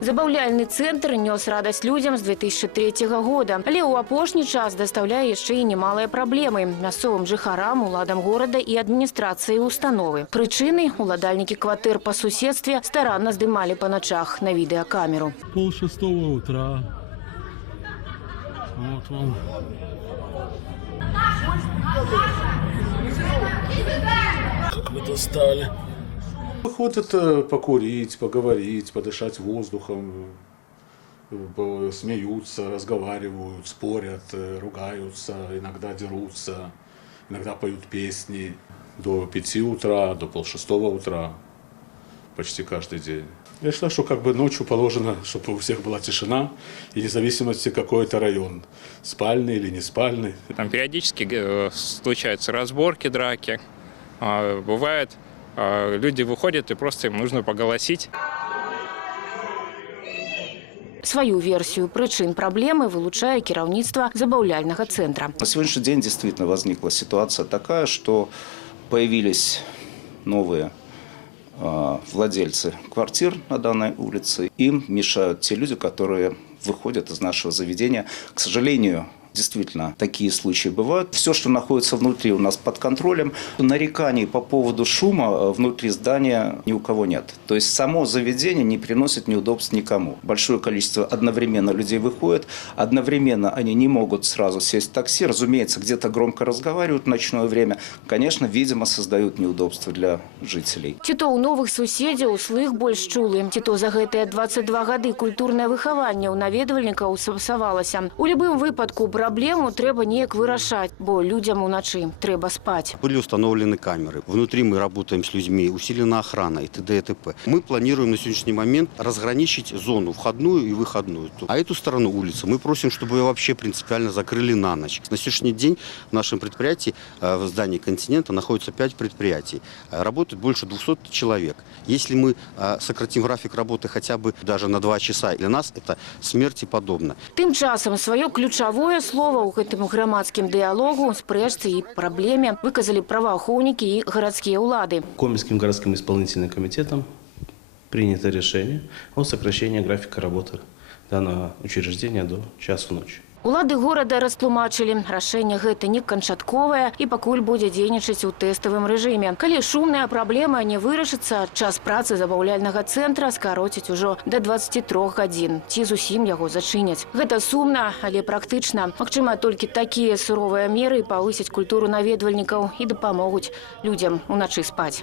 Забаўляльны центр нёс радасць людям с 2003 года, але ў апошні час даставляе яшчэ і немалыя праблемы мясцовым жыхарам, уладам горада і адміністрацыі установы. Прычыны уладальнікі кватэр па суседстве старанна здымалі па начах на відэакамеру. 5:30 утра. Вот вам. Как вы достали. Ходят покурить, поговорить, подышать воздухом, смеются, разговаривают, спорят, ругаются, иногда дерутся, иногда поют песни до 5 утра, до 5:30 утра, почти каждый день. Я считаю, что как бы ночью положено, чтобы у всех была тишина, и независимости какой это район, спальный или не спальный. Там периодически случаются разборки, драки, бывает. Люди выходят, и просто им нужно поголосить. Свою версию причын проблемы вылучае кіраўніцтва забаўляльнага центра. На сегодняшний день действительно возникла ситуация такая, что появились новые владельцы квартир на данной улице. Им мешают те люди, которые выходят из нашего заведения. К сожалению, действительно, такие случаи бывают. Все, что находится внутри, у нас под контролем. Нареканий по поводу шума внутри здания ни у кого нет. То есть само заведение не приносит неудобств никому. Большое количество одновременно людей выходит, одновременно они не могут сразу сесть в такси. Разумеется, где-то громко разговаривают в ночное время. Конечно, видимо, создают неудобства для жителей. Ці то ў новых суседзяў слых больш чулы, ці то за гэтыя 22 гады культурнае выхаванне ў наведвальнікаў сапсавалася. У любым выпадку проблему трэба неяк вырашаць, бо людям уначы трэба спать. Были установлены камеры. Внутри мы работаем с людьми, усилена охрана и т.д. и т.п. Мы планируем на сегодняшний момент разграничить зону входную и выходную. А эту сторону улицы мы просим, чтобы ее вообще принципиально закрыли на ночь. На сегодняшний день в нашем предприятии, в здании «Континента», находится 5 предприятий. Работает больше 200 человек. Если мы сократим график работы хотя бы даже на 2 часа, для нас это смерти подобно. Тым часам сваё ключавое слово ў гэтым грамадскім дыялогу, спрэчцы і праблеме выказалі праваахоўнікі і гарадскія ўлады. Гомельским городским исполнительным комитетом принято решение о сокращении графика работы данного учреждения до часу ночи. Улады горада растлумачылі, рашэнне гэта не канчатковае і пакуль будзе дзейнічаць у тэставым рэжыме. Калі шумная праблема не вырашыцца, час працы забаўляльнага цэнтра скароцяць ужо да 23 гадзін, ці зусім яго зачыняць. Гэта сумна, але практычна. Магчыма, толькі такія суровыя меры павысяць культуру наведвальнікаў і дапамогуць людзям уначы спаць.